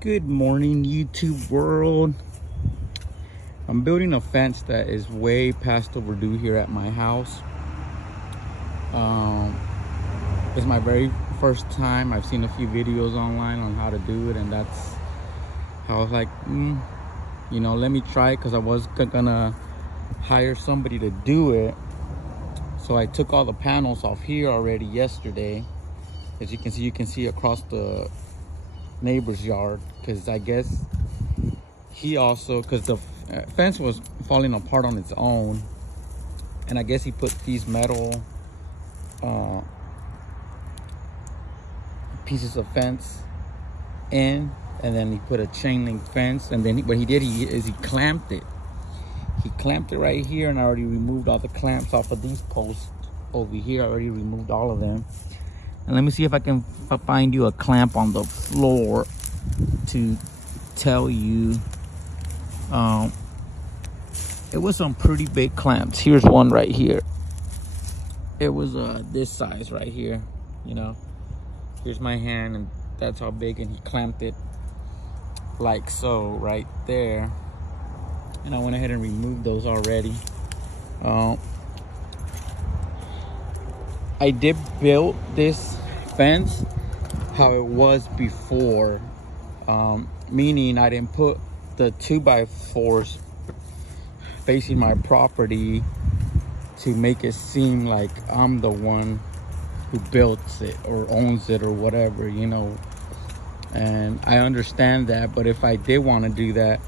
Good morning, YouTube world. I'm building a fence that is way past overdue here at my house. It's my very first time. I've seen a few videos online on how to do it, and that's how I was like, let me try it, because I was gonna hire somebody to do it. So I took all the panels off here already yesterday. As you can see across the neighbor's yard, because I guess because the fence was falling apart on its own, and I guess he put these metal pieces of fence in, and then he put a chain link fence, and then what he did is he clamped it. He clamped it right here, and I already removed all the clamps off of these posts over here. I already removed all of them. And let me see if I can find you a clamp on the floor to tell you. It was some pretty big clamps. Here's one right here. It was this size right here. Here's my hand, and that's how big, and he clamped it like so right there. And I went ahead and removed those already. I did build this fence how it was before, meaning I didn't put the 2x4s facing my property to make it seem like I'm the one who built it or owns it or whatever, and I understand that. But if I did want to do that,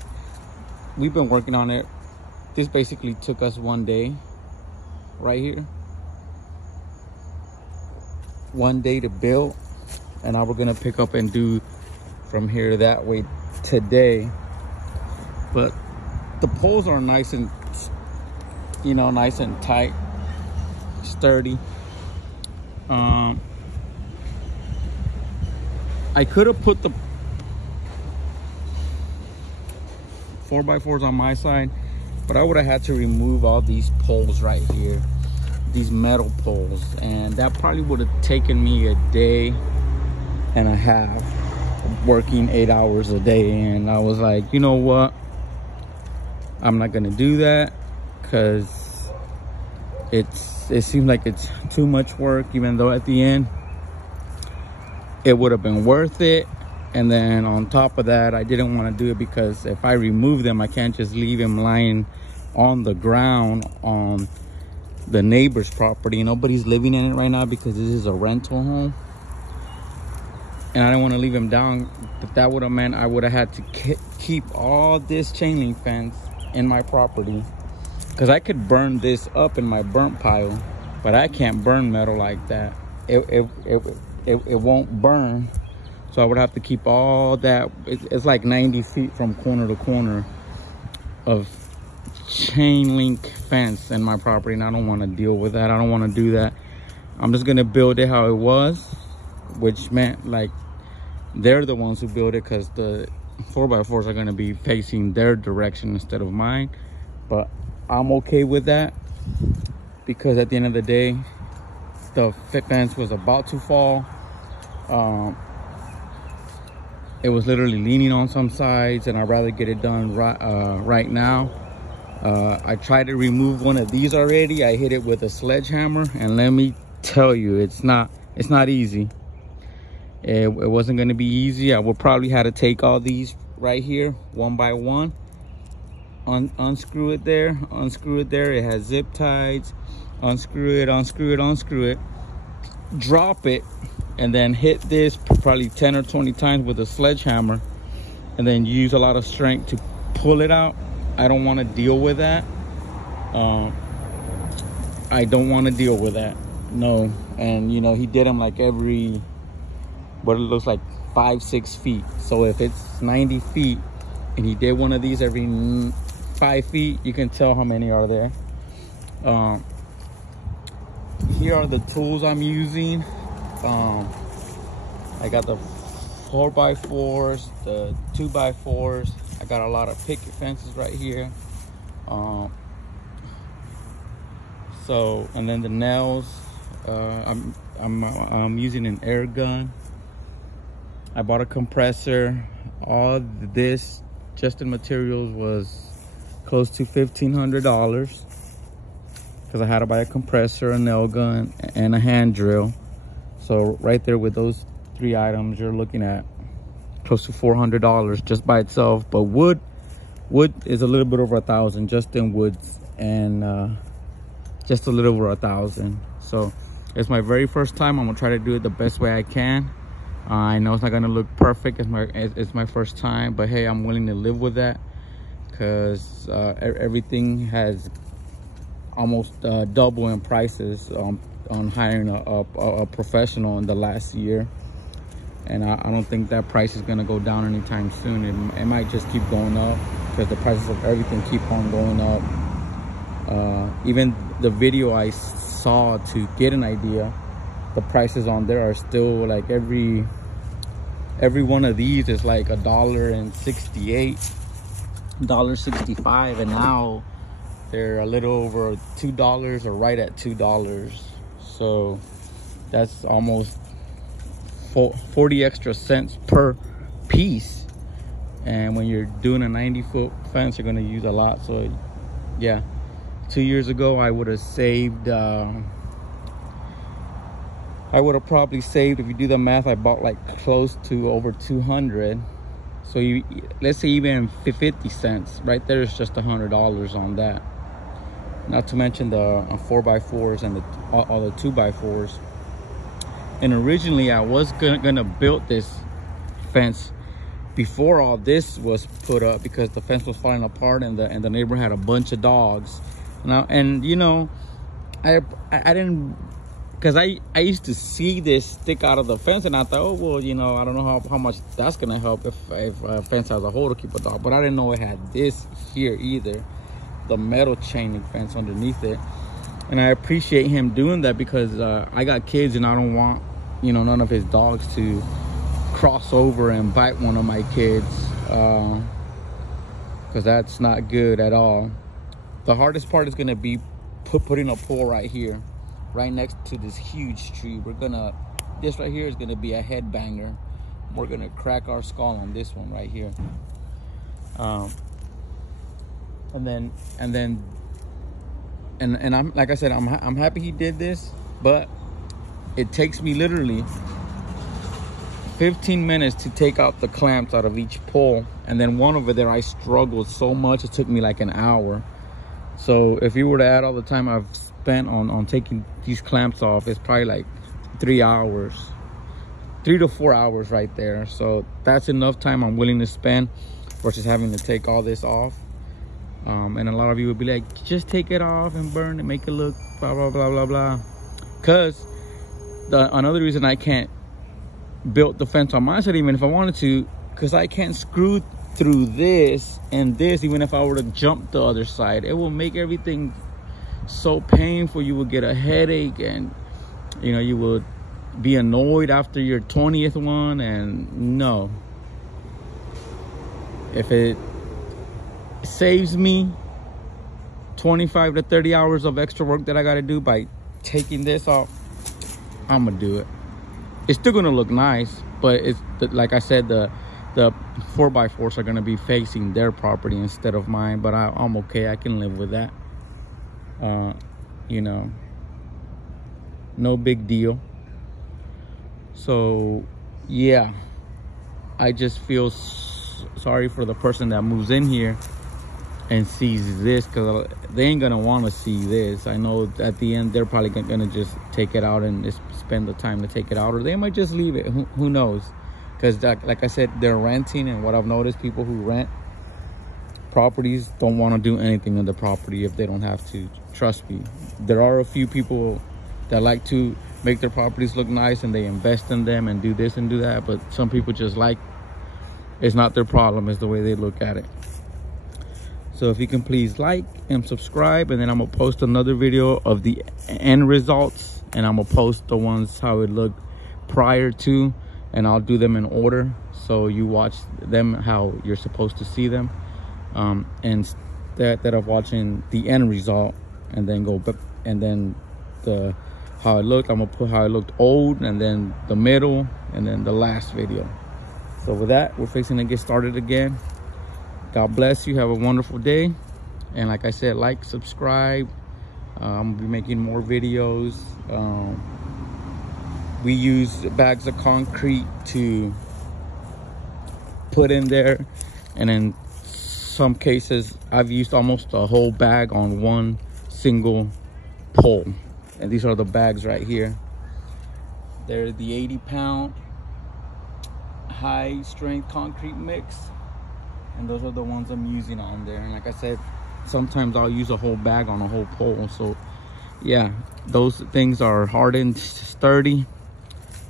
we've been working on it. This basically took us one day right here. One day to build, and now we're gonna pick up and do from here that way today. But the poles are nice and nice and tight, sturdy. I could have put the 4x4s on my side, but I would have had to remove all these poles right here, these metal poles, and that probably would have taken me a day and a half working 8 hours a day. And I was like, you know what, I'm not gonna do that, because it seems like it's too much work, even though at the end it would have been worth it. And then on top of that, I didn't want to do it because if I remove them, I can't just leave them lying on the ground on the neighbor's property. Nobody's living in it right now because this is a rental home, and I don't want to leave them down. But that would have meant I would have had to keep all this chain link fence in my property, because I could burn this up in my burnt pile, but I can't burn metal like that. It won't burn. So I would have to keep all that. It's like 90 feet from corner to corner of chain link fence in my property, and I don't want to deal with that. I don't want to do that. I'm just gonna build it how it was, which meant like they're the ones who build it, because the 4x4s are gonna be facing their direction instead of mine. But I'm okay with that, because at the end of the day, the fence was about to fall. It was literally leaning on some sides, and I'd rather get it done right now. I tried to remove one of these already. I hit it with a sledgehammer, and let me tell you, it's not easy. It wasn't going to be easy. I would probably have to take all these right here one by one, unscrew it there, unscrew it there. It has zip ties. Unscrew it, unscrew it, unscrew it, drop it, and then hit this probably 10 or 20 times with a sledgehammer, and then use a lot of strength to pull it out. I don't want to deal with that. I don't want to deal with that. No. And he did them like every, what it looks like 5-6 feet. So if it's 90 feet and he did one of these every 5 feet, you can tell how many are there. Here are the tools I'm using. I got the 4x4s, the 2x4s. I got a lot of picket fences right here. And then the nails. I'm using an air gun. I bought a compressor. All this just in materials was close to $1,500 because I had to buy a compressor, a nail gun, and a hand drill. So right there with those 3 items, you're looking at close to $400 just by itself. But wood is a little bit over 1,000 just in woods, and just a little over 1,000. So it's my very first time. I'm gonna try to do it the best way I can. I know it's not gonna look perfect. It's my first time, but hey, I'm willing to live with that because everything has almost double in prices on hiring a professional in the last year. And I don't think that price is gonna go down anytime soon. It might just keep going up because the prices of everything keep on going up. Even the video I saw to get an idea, the prices on there are still like every one of these is like $1.68, $1.65, and now they're a little over $2 or right at $2. So that's almost 40 extra cents per piece. And when you're doing a 90-foot fence, you're going to use a lot. So yeah, 2 years ago I would have saved I would have probably saved, if you do the math, I bought like close to over 200. So let's say even 50 cents right there is just $100 on that. Not to mention the 4x4s and all the 2x4s. And originally I was gonna build this fence before all this was put up because the fence was falling apart and the neighbor had a bunch of dogs. Now, and you know, I didn't, because I used to see this stick out of the fence, and I thought, oh well, you know, I don't know how much that's gonna help if a fence has a hole to keep a dog. But I didn't know it had this here either, the metal chain link fence underneath it. And I appreciate him doing that because I got kids and I don't want, you know, none of his dogs to cross over and bite one of my kids, because that's not good at all. The hardest part is gonna be putting a pole right here, right next to this huge tree. This right here is gonna be a headbanger. We're gonna crack our skull on this one right here. And I'm, like I said, I'm happy he did this, but it takes me literally 15 minutes to take out the clamps out of each pole. And then one over there, I struggled so much, it took me like an hour. So if you were to add all the time I've spent on taking these clamps off, it's probably like 3 hours, 3 to 4 hours right there. So that's enough time I'm willing to spend versus having to take all this off. And a lot of you would be like, just take it off and burn it, make it look blah blah blah blah blah. Because another reason I can't build the fence on my side even if I wanted to, because I can't screw through this and this. Even if I were to jump the other side, it will make everything so painful. You will get a headache, and you know, you will be annoyed after your 20th one. And no, if it saves me 25 to 30 hours of extra work that I got to do by taking this off, I'm gonna do it. It's still gonna look nice, but it's like I said, the 4x4s are gonna be facing their property instead of mine. But I'm okay. I can live with that. You know, no big deal. So yeah, I just feel sorry for the person that moves in here and sees this, because they ain't gonna want to see this. I know at the end they're probably gonna just take it out and just spend the time to take it out, or they might just leave it. Who knows? Because like I said, they're renting, and what I've noticed, people who rent properties don't want to do anything on the property if they don't have to. Trust me, there are a few people that like to make their properties look nice and they invest in them and do this and do that, but some people just like, it's not their problem, it's the way they look at it. So if you can please like and subscribe, and then I'm gonna post another video of the end results, and I'm gonna post the ones how it looked prior to, and I'll do them in order so you watch them how you're supposed to see them, instead of watching the end result and then go back, and then how it looked. I'm gonna put how it looked old, and then the middle, and then the last video. So with that, we're fixing to get started again. God bless you. Have a wonderful day. And like I said, like, subscribe. I'm gonna be making more videos. We use bags of concrete to put in there, and in some cases I've used almost a whole bag on one single pole. And these are the bags right here. They're the 80-pound high strength concrete mix, and those are the ones I'm using on there. And like I said, sometimes I'll use a whole bag on a whole pole. So yeah, those things are hardened, sturdy,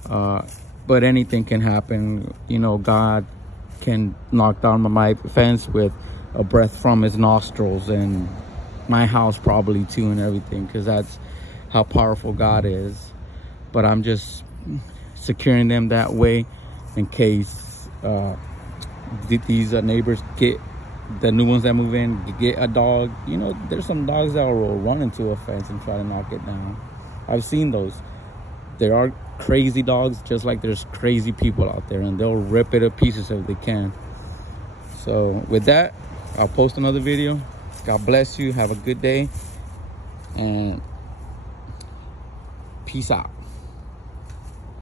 but anything can happen. You know, God can knock down my fence with a breath from his nostrils, and my house probably too, and everything, because that's how powerful God is. But I'm just securing them that way in case these neighbors get, the new ones that move in, get a dog. You know, there's some dogs that will run into a fence and try to knock it down. I've seen those. There are crazy dogs, just like there's crazy people out there, and they'll rip it to pieces if they can. So with that, I'll post another video. God bless you. Have a good day, and peace out.